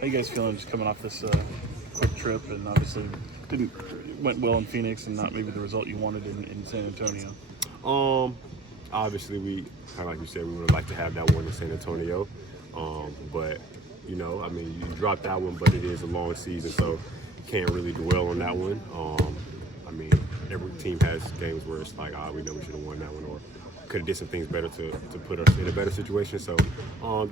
How you guys feeling just coming off this quick trip, and obviously went well in Phoenix and not maybe the result you wanted in San Antonio? Obviously we kind of like you said, we would like to have that one in San Antonio, but you know, I mean, you dropped that one, but it is a long season, so you can't really dwell on that one. I mean, every team has games where it's like, we know we should have won that one, or could have did some things better to put us in a better situation. So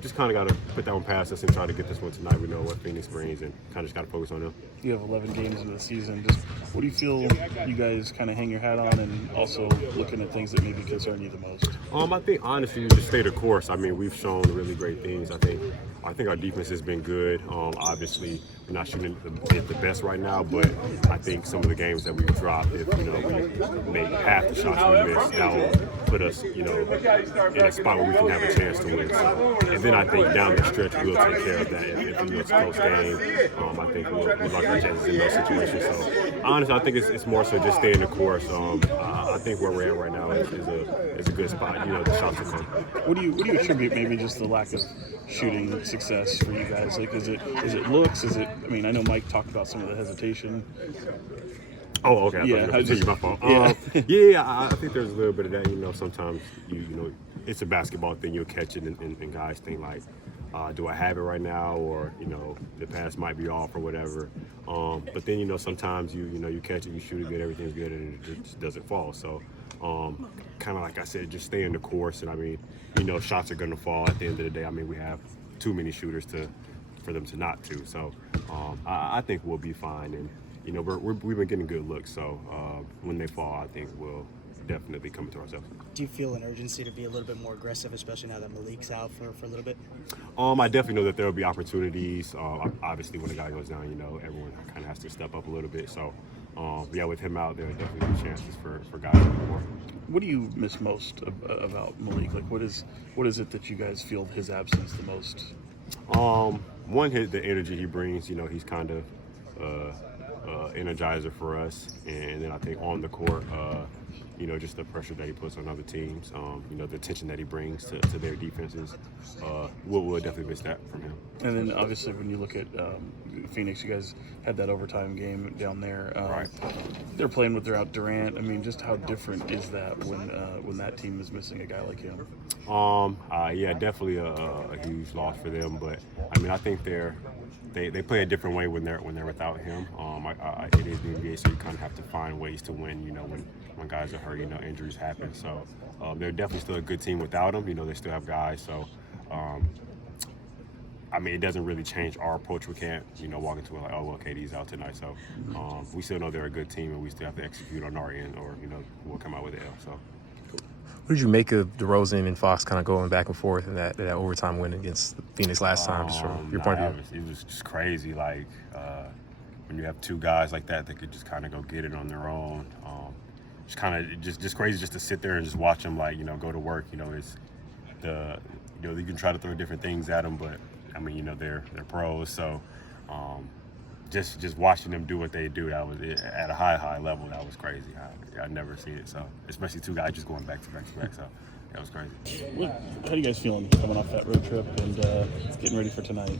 just kind of got to put that one past us and try to get this one tonight. We know what Phoenix brings, and kind of just got to focus on them. You have 11 games into the season. Just what do you feel you guys kind of hang your hat on, and also looking at things that maybe concern you the most? I think honestly, we just stay the course. I mean, we've shown really great things. I think our defense has been good. Obviously, we're not shooting at the best right now, but I think some of the games that we've dropped, if we make half the shots we missed, that will put us, in a spot where we can have a chance to win. So, and then I think down the stretch we'll take care of that. If it's a close game, I think we'll lock our chances in those situations. So honestly, I think it's more so just staying the course. I think where we're at right now is a good spot. The shots are coming. What do you attribute maybe just the lack of shooting success for you guys? Like, is it looks? Is it? I mean, I know Mike talked about some of the hesitation. Oh, okay. My fault. I think there's a little bit of that. Sometimes it's a basketball thing. You'll catch it, and guys think like, do I have it right now, or the pass might be off or whatever. But then sometimes you catch it, you shoot it good, everything's good, and it just doesn't fall. So kind of like I said, just stay in the course. And I mean, shots are going to fall at the end of the day. I mean, we have too many shooters for them to not to. So I think we'll be fine. And we've been getting good looks. So when they fall, I think we'll definitely come into ourselves. Do you feel an urgency to be a little bit more aggressive, especially now that Malik's out for a little bit? I definitely know that there will be opportunities. Obviously, when a guy goes down, everyone kind of has to step up a little bit. So, with him out, there are definitely chances for guys to do more. What do you miss most about Malik? Like, what is it that you guys feel his absence the most? One, the energy he brings. He's kind of energizer for us, and then I think on the court, just the pressure that he puts on other teams, the attention that he brings to their defenses, we'll definitely miss that from him. And then obviously when you look at Phoenix, you guys had that overtime game down there. Right. They're playing without Durant. I mean, just how different is that when that team is missing a guy like him? Definitely a huge loss for them. But I mean, I think they play a different way when they're without him. It is the NBA, so you kind of have to find ways to win. When guys are hurt, injuries happen. So they're definitely still a good team without him. They still have guys. So I mean, it doesn't really change our approach. We can't, walk into it like, oh, well, KD's out tonight. So we still know they're a good team, and we still have to execute on our end, or we'll come out with an L. So. What did you make of DeRozan and Fox kind of going back and forth in that overtime win against Phoenix last time, just from your point of view? It was just crazy. Like, when you have two guys like that could just kind of go get it on their own. It's kind of just crazy just to sit there and just watch them, like, go to work. It's you can try to throw different things at them, but, I mean, they're pros. So just watching them do what they do, that was at a high level. That was crazy. I never see it. So especially two guys just going back to back to back. So that was crazy. How are you guys feeling coming off that road trip and getting ready for tonight?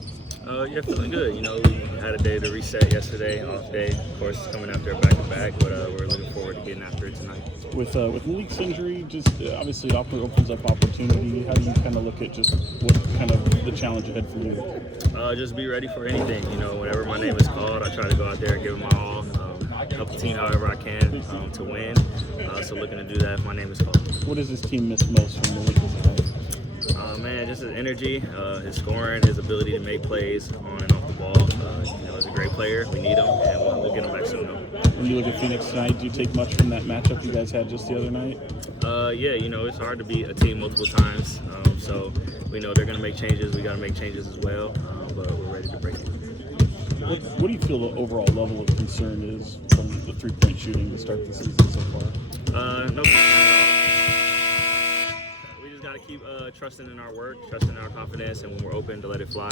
Feeling good. We had a day to reset yesterday, off day. Of course, it's coming after a back-to-back, but we're looking forward to getting after it tonight. With Malik's injury, just obviously it opens up opportunity. How do you kind of look at just what kind of the challenge ahead for you? Just be ready for anything. Whenever my name is called, I try to go out there and give it my all. Help the team however I can to win. So looking to do that if my name is called. What does this team miss most from Malik? Just his energy, his scoring, his ability to make plays on and off the ball. He's a great player. We need him, and we'll get him back soon. When you look at Phoenix tonight, do you take much from that matchup you guys had just the other night? It's hard to beat a team multiple times. So we know they're going to make changes. We got to make changes as well, but we're ready to break it. What do you feel the overall level of concern is from the three-point shooting to start the season so far? No. We just got to keep trusting in our work, trusting in our confidence, and when we're open to let it fly.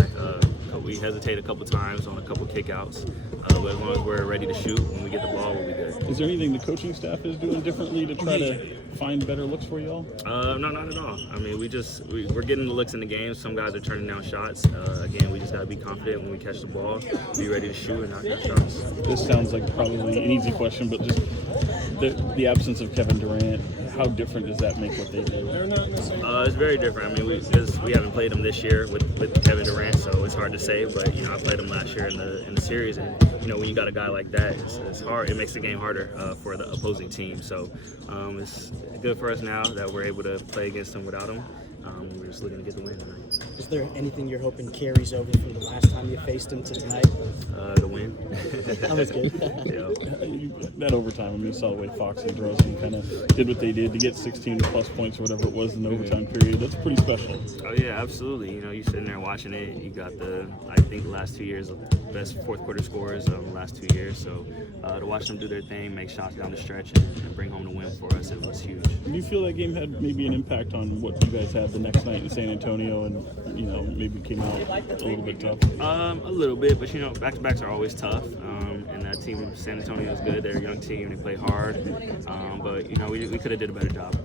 We hesitate a couple times on a couple kickouts, but as long as we're ready to shoot, when we get the ball, we'll be good. Is there anything the coaching staff is doing differently to try to find better looks for y'all? No, not at all. I mean, we're getting the looks in the game. Some guys are turning down shots. Again, we just got to be confident when we catch the ball, be ready to shoot and knock down shots. This sounds like probably an easy question, but just the absence of Kevin Durant, how different does that make what they do? It's very different. I mean, because we haven't played him this year with Kevin Durant, so it's hard to say. But I played him last year in the series, and when you got a guy like that, it's hard. It makes the game harder for the opposing team. So it's good for us now that we're able to play against him without him. We're just looking to get the win tonight. Is there anything you're hoping carries over from the last time you faced him to tonight? The win. That was good. Yeah. That overtime, I mean, you saw the way Fox and DeRozan kind of did what they did to get 16+ points or whatever it was in the overtime period. That's pretty special. Oh yeah, absolutely. You're sitting there watching it. You got I think the last 2 years of the best fourth quarter scorers of the last 2 years. So to watch them do their thing, make shots down the stretch, and bring home the win for us, it was huge. Do you feel that game had maybe an impact on what you guys had the next night in San Antonio, and maybe came out a little bit tough? A little bit, but back-to-backs are always tough. And that team, San Antonio, is good. They're a young team. They play hard. But we could have did a better job.